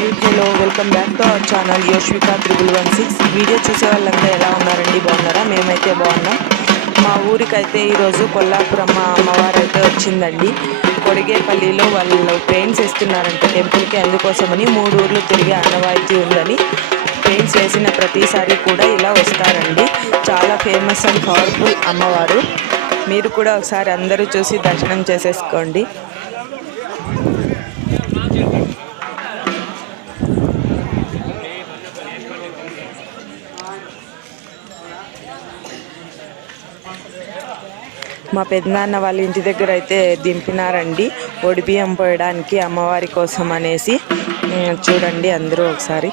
Hi hello welcome back to our channel Yoshvika 1116. Video చూసే వాళ్ళంతా ఎలా ఉన్నారండి, బాగున్నారా? మేమైతే బాగున్నాం. మా ఊరికైతే ఈరోజు కొల్లాపురమ్మ అమ్మవారు అయితే వచ్చిందండి. కొడిగేపల్లిలో వాళ్ళు పెయింట్స్ వేస్తున్నారంటే టెంపుల్కి, అందుకోసమని 3 ఊర్లు తిరిగే ఆనవాయితీ ఉందని పెయింట్స్ వేసిన ప్రతిసారి కూడా ఇలా వస్తారండి. చాలా ఫేమస్ అండ్ పవర్ఫుల్ అమ్మవారు. మీరు కూడా ఒకసారి అందరూ చూసి దర్శనం చేసేసుకోండి. మా పెద్దనాన్న వాళ్ళ ఇంటి దగ్గర అయితే దింపినారండి ఒడిబియ్యం పోయడానికి అమ్మవారి కోసం అనేసి. చూడండి అందరూ ఒకసారి.